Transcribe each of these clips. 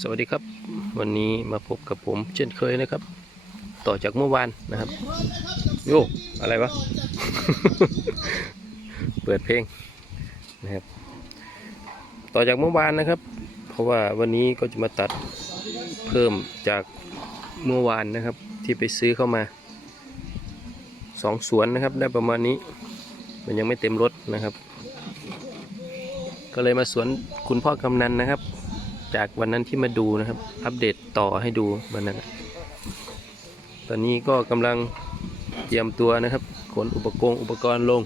สวัสดีครับ วันนี้มาพบกับผมเช่นเคยนะครับ ต่อจากเมื่อวานนะครับโยอะไรวะ เปิดเพลงนะครับ ต่อจากเมื่อวานนะครับ เพราะว่าวันนี้ก็จะมาตัดเพิ่มจากเมื่อวานนะครับ ที่ไปซื้อเข้ามาสองสวนนะครับ ได้ประมาณนี้ มันยังไม่เต็มรถนะครับ ก็เลยมาสวนคุณพ่อกำนันนะครับ จากวันนั้นที่มาดูนะครับ อัปเดตต่อให้ดูวันนั้น ตอนนี้ก็กำลังเตรียมตัวนะครับ ขนอุปกรณ์อุปกรณ์ลง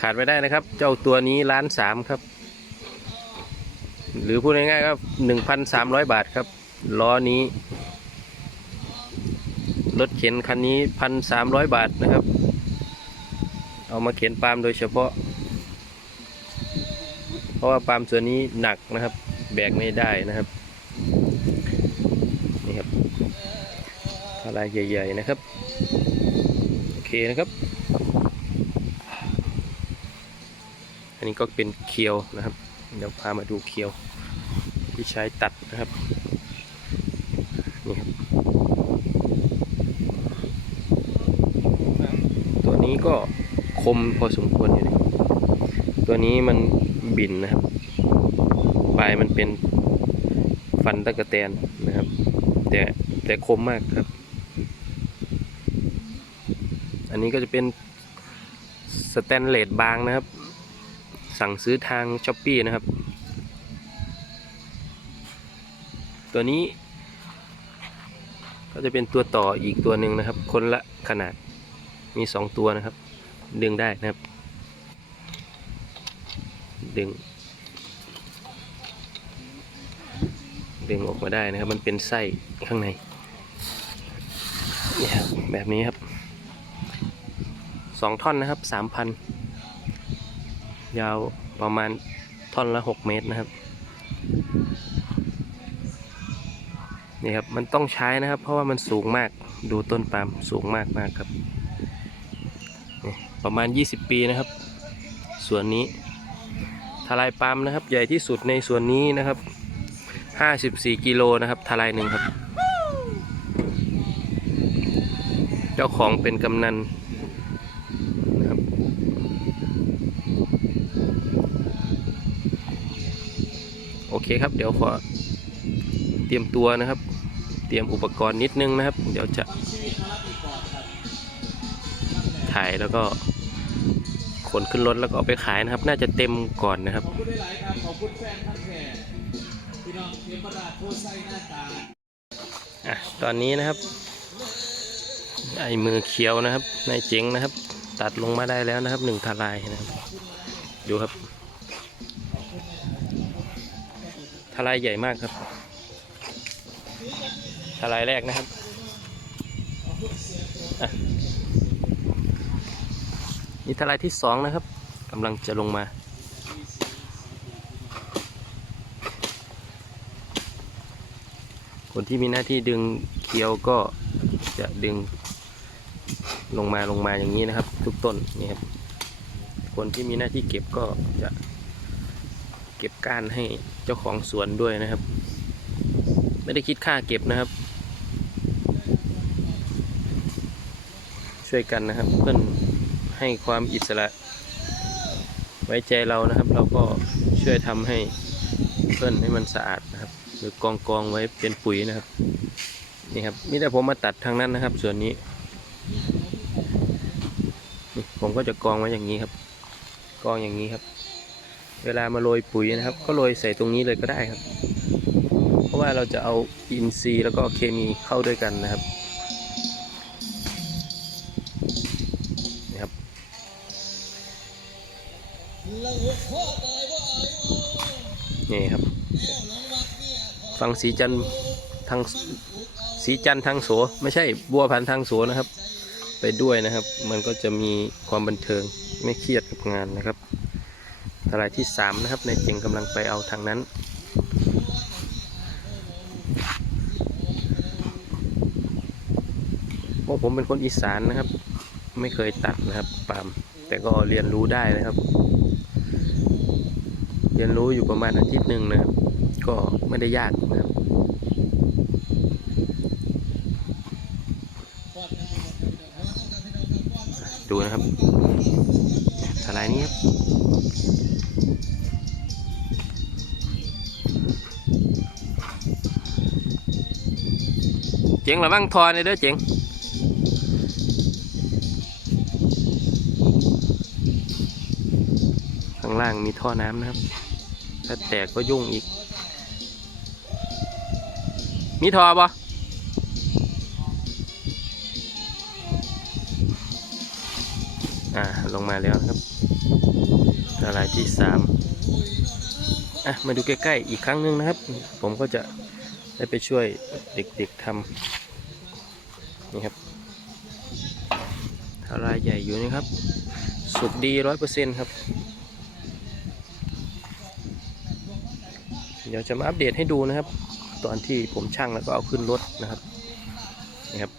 ขาดไม่ได้นะครับ เจ้าตัวนี้ล้านสามครับ หรือพูดง่ายๆครับหนึ่งพันสามร้อยบาทครับ ล้อนี้ รถเข็นคันนี้พันสามร้อยบาทนะครับ เอามาเข็นปาล์มโดยเฉพาะ ราะว่าปาล์มส่วนนี้หนักนะครับ แบกไม่ได้นะครับ นี่ครับอะไรใหญ่ๆนะครับ โอเคนะครับ อันนี้ก็เป็นเคียวนะครับ เดี๋ยวพามาดูเคียว ที่ใช้ตัดนะครับ นี่ครับ ตัวนี้ก็คมพอสมควรอยู่นะตัวนี้มัน บินนะครับปลายมันเป็นฟันตะกะแตนนะครับ แต่แต่คมมากครับ อันนี้ก็จะเป็นสแตนเลสบางนะครับ สั่งซื้อทางช้อปปีนะครับ ตัวนี้ ก็จะเป็นตัวต่ออีกตัวหนึ่งนะครับ คนละขนาดมีสองตัวนะครับ ดึงได้นะครับ ดึง ดึงออกมาได้นะครับ มันเป็นไส้ข้างในเนี่ยครับแบบนี้ครับสองท่อนนะครับสามพันยาวประมาณท่อนละหกเมตรนะครับนี่ครับ มันต้องใช้นะครับ เพราะว่ามันสูงมากดูต้นปาล์มสูงมากมากครับ ประมาณ 20 ปีนะครับ ส่วนนี้ ทลายปาล์มนะครับ ใหญ่ที่สุดในส่วนนี้นะครับ 54 กิโลนะครับทลายหนึ่งครับ เจ้าของเป็นกำนันนะครับ โอเคครับ เดี๋ยวขอเตรียมตัวนะครับ เตรียมอุปกรณ์นิดนึงนะครับ เดี๋ยวจะถ่ายแล้วก็ ขนขึ้นรถแล้วก็เอาไปขายนะครับ น่าจะเต็มก่อนนะครับ ขอบคุณหลายครับขอบคุณแฟนพันแท้พี่น้องเทมราชโพไซหน้าตาอะตอนนี้นะครับ ไอ้มือเขียวนะครับนายเจ๋งนะครับ ตัดลงมาได้แล้วนะครับหนึ่งทลายนะครับ ดูครับทลายใหญ่มากครับทลายแรกนะครับอะ นี่ทลายที่สองนะครับกำลังจะลงมา คนที่มีหน้าที่ดึงเคียวก็จะดึงลงมาลงมาอย่างนี้นะครับ ทุกต้นนี่ครับคนที่มีหน้าที่เก็บก็จะเก็บก้านให้เจ้าของสวนด้วยนะครับ ไม่ได้คิดค่าเก็บนะครับ ช่วยกันนะครับเพื่อน ให้ความอิสระ ไว้ใจเรานะครับ เราก็ช่วยทำให้เพื่อนให้มันสะอาดนะครับ หรือกองกองไว้เป็นปุ๋ยนะครับนี่ครับนี่แต่ผมมาตัดทางนั้นนะครับ ส่วนนี้นี่ผมก็จะกองไว้อย่างนี้ครับ กองอย่างนี้ครับ เวลามาโรยปุ๋ยนะครับ ก็โรยใส่ตรงนี้เลยก็ได้ครับ เพราะว่าเราจะเอาอินทรีย์แล้วก็เคมีเข้าด้วยกันนะครับ นี่ครับ ฟังสีจันทร์ทางสีจันทร์ทางโสไม่ใช่บัวพันธ์ทางโสนะครับ ไปด้วยนะครับ มันก็จะมีความบันเทิงไม่เครียดกับงานนะครับทลายที่สามนะครับในเจงกำลังไปเอาทางนั้นเพราะผมเป็นคนอีสานนะครับ ไม่เคยตัดนะครับปาล์มแต่ก็เรียนรู้ได้นะครับ เรียนรู้อยู่ประมาณอาทิตย์หนึ่งนะครับ ก็ไม่ได้ยากนะครับดูนะครับทลายนี้ครับเจ๋งระวังทอเลยเด้อเจ๋งข้างล่างมีท่อน้ำนะครับาแตกก็ยุ่งอีก มีทอปะอ่า ลงมาแล้วครับละลายที่สามอะ มาดูใกล้ๆอีกครั้งหนึ่งนะครับ ผมก็จะได้ไปช่วยเด็กๆทำนี่ครับทลายใหญ่อยู่นะครับ สุกดีร้อยเปอร์เซ็นต์ครับ ดี๋ยวจะมาอัปเดตให้ดูนะครับ ตอนที่ผมช่างแล้วก็เอาขึ้นรถนะครับนี่ครับ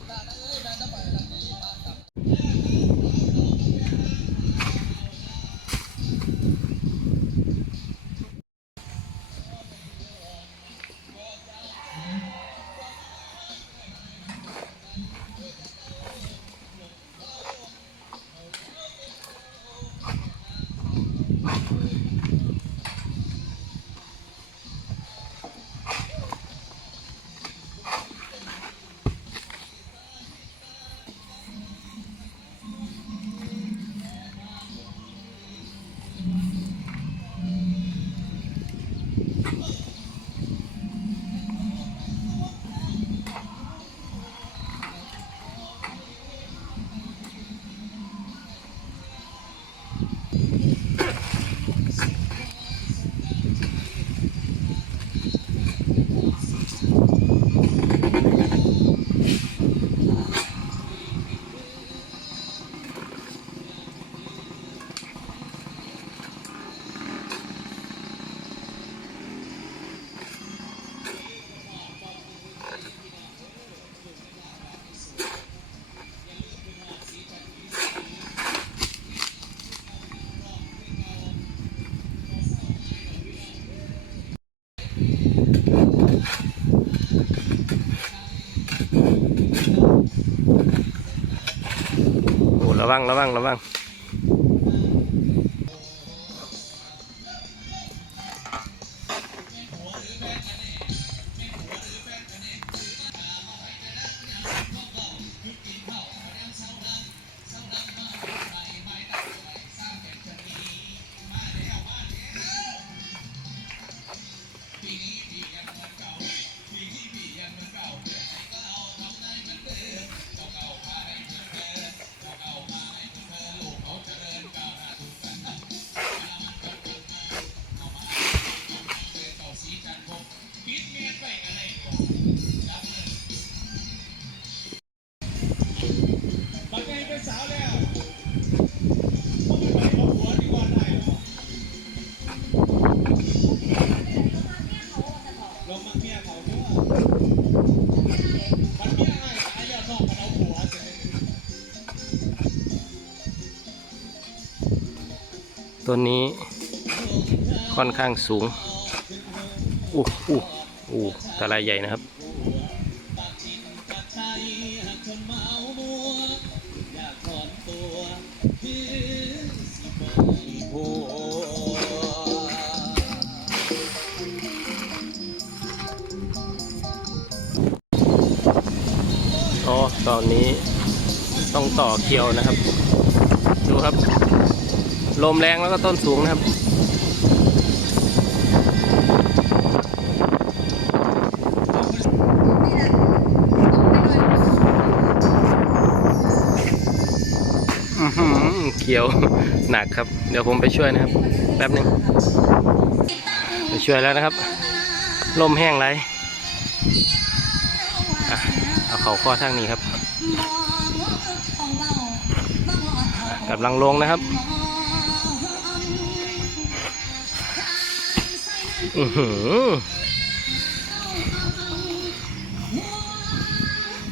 ระวังระวังระวังบาง ต้นนี้ค่อนข้างสูงอู้อู้อู้ทลายใหญ่นะครับ อ๋อ ตอนนี้ต้องต่อเคียวนะครับ ลมแรงแล้วก็ต้นสูงนะครับ เขียวหนักครับ เดี๋ยวผมไปช่วยนะครับ แป๊บหนึ่งไปช่วยแล้วนะครับ ลมแห้งไรเอาเขาข้อทางนี้ครับกำลังลงนะครับ อือหือ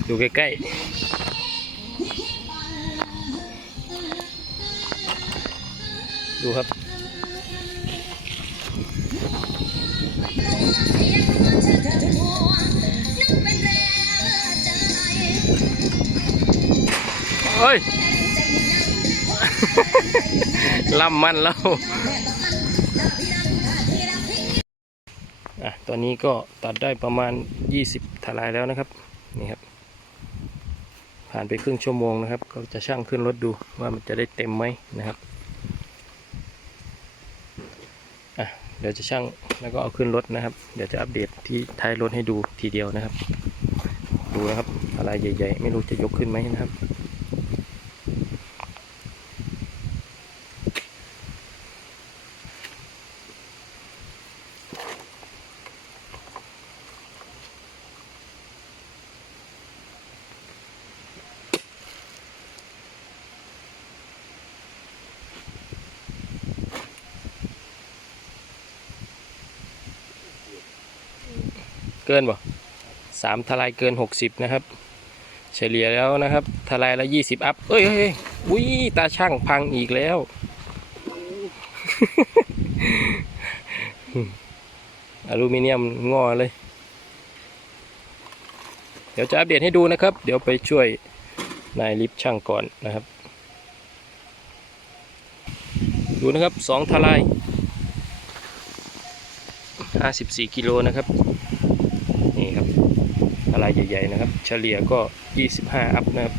อยู่ใกล้ๆ ดูครับ เฮ้ยล่ำมันแล้ว อะตอนนี้ก็ตัดได้ประมาณ 20ทลายแล้วนะครับนี่ครับ ผ่านไปครึ่งชั่วโมงนะครับ ก็จะช่างขึ้นรถดูว่ามันจะได้เต็มไหมนะครับอะเดี๋ยวจะช่างแล้วก็เอาขึ้นรถนะครับ เดี๋ยวจะอัปเดตที่ท้ายรถให้ดูทีเดียวนะครับ ดูนะครับอะไรใหญ่ ๆ ไม่รู้จะยกขึ้นไหมนะครับ เกินบ่สามทลายเกินหกสิบนะครับ เฉลี่ยแล้วนะครับทลายละยี่สิบอัพ เอ้ยเอ้ยอุ้ยตาช่างพังอีกแล้ว อลูมิเนียมงอเลย เดี๋ยวจะอัปเดตให้ดูนะครับ เดี๋ยวไปช่วยนายลิฟช่างก่อนนะครับ ดูนะครับสองทลาย 54 กิโลนะครับนี่ครับ อะไรใหญ่ ๆ นะครับ เฉลี่ยก็ 25 อัพนะครับ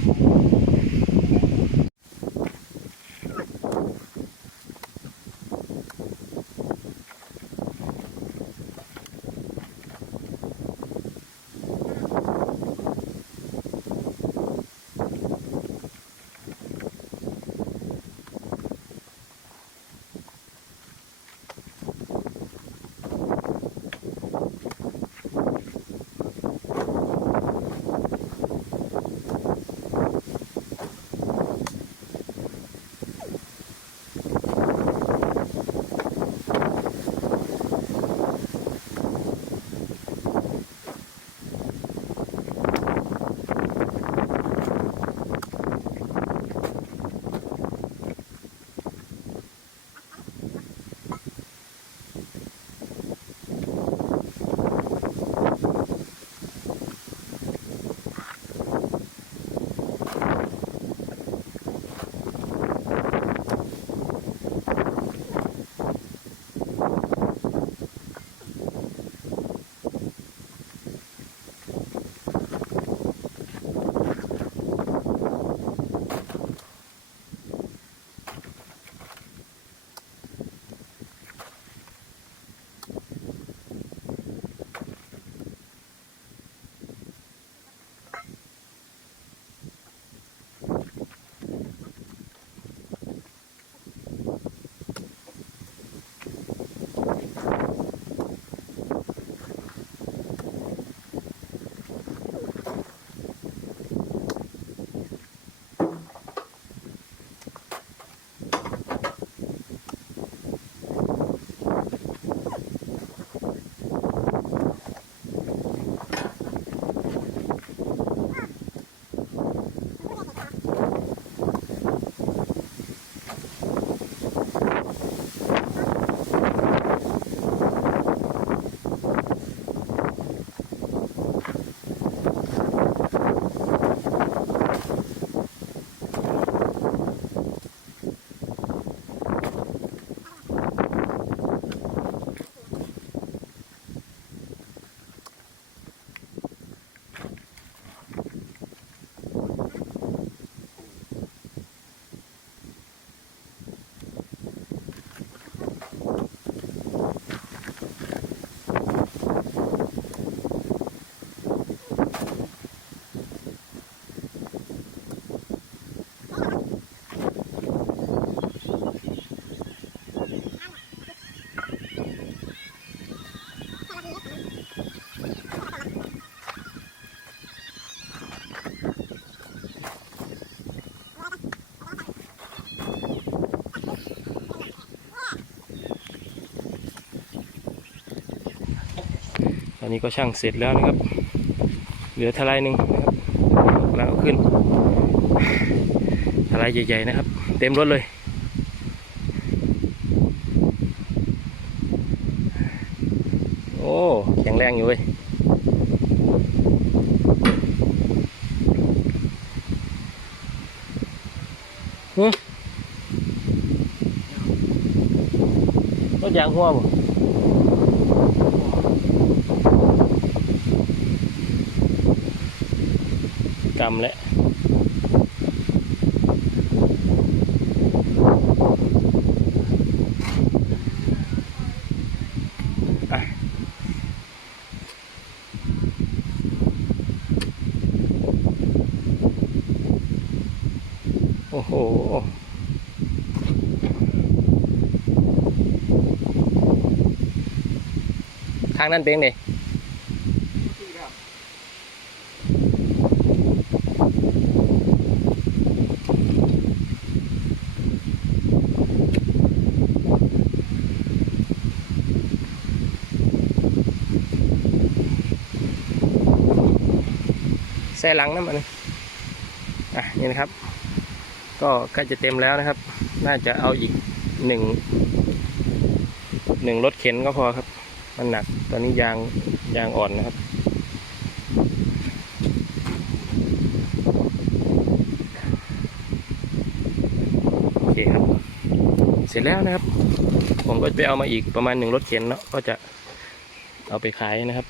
อนนี้ก็ช่างเสร็จแล้วนะครับ เหลือทลายหนึ่งนะครับกำลังเอาขึ้นทลายใหญ่ๆนะครับ เต็มรถเลย โอ้แข็งแรงอยู่เว้ยรถยางหัวบ่ กำแล้วอะโอ้โหทางนั้นเป็นไง แซ่หลังนะมันอะนี่นะครับ ก็ใกล้จะเต็มแล้วนะครับ น่าจะเอาอีกหนึ่งหนึ่งรถเข็นก็พอครับ มันหนักตอนนี้ยางยางอ่อนนะครับโอเคครับ เสร็จแล้วนะครับ ผมก็ไปเอามาอีกประมาณหนึ่งรถเข็นเนาะก็จะเอาไปขายนะครับ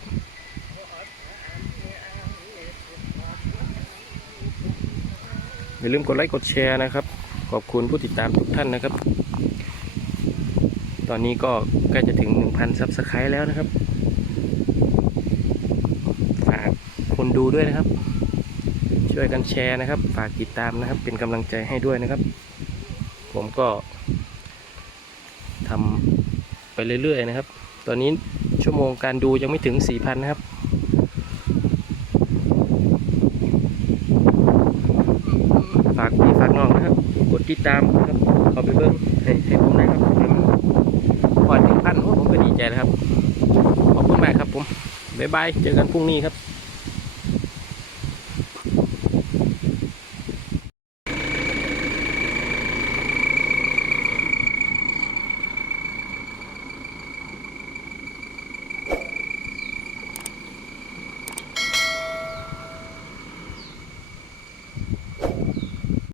อย่าลืมกดไลค์กดแชร์นะครับ ขอบคุณผู้ติดตามทุกท่านนะครับ ตอนนี้ก็ใกล้จะถึง 1,000ซับสไครต์แล้วนะครับ ฝากคนดูด้วยนะครับ ช่วยกันแชร์นะครับ ฝากติดตามนะครับ เป็นกำลังใจให้ด้วยนะครับ ผมก็ทำไปเรื่อยๆนะครับ ตอนนี้ชั่วโมงการดูยังไม่ถึง 4,000 นะครับ ฝากพี่ฝากน้องนะครับ กด ติดตามครับขอไปเบิ้งให้ให้ผมนะครับให้มันพอดถึงพันผมก็ดีใจแล้วครับ ขอบคุณมากครับผม บ๊ายบาย เจอกันพรุ่งนี้ครับ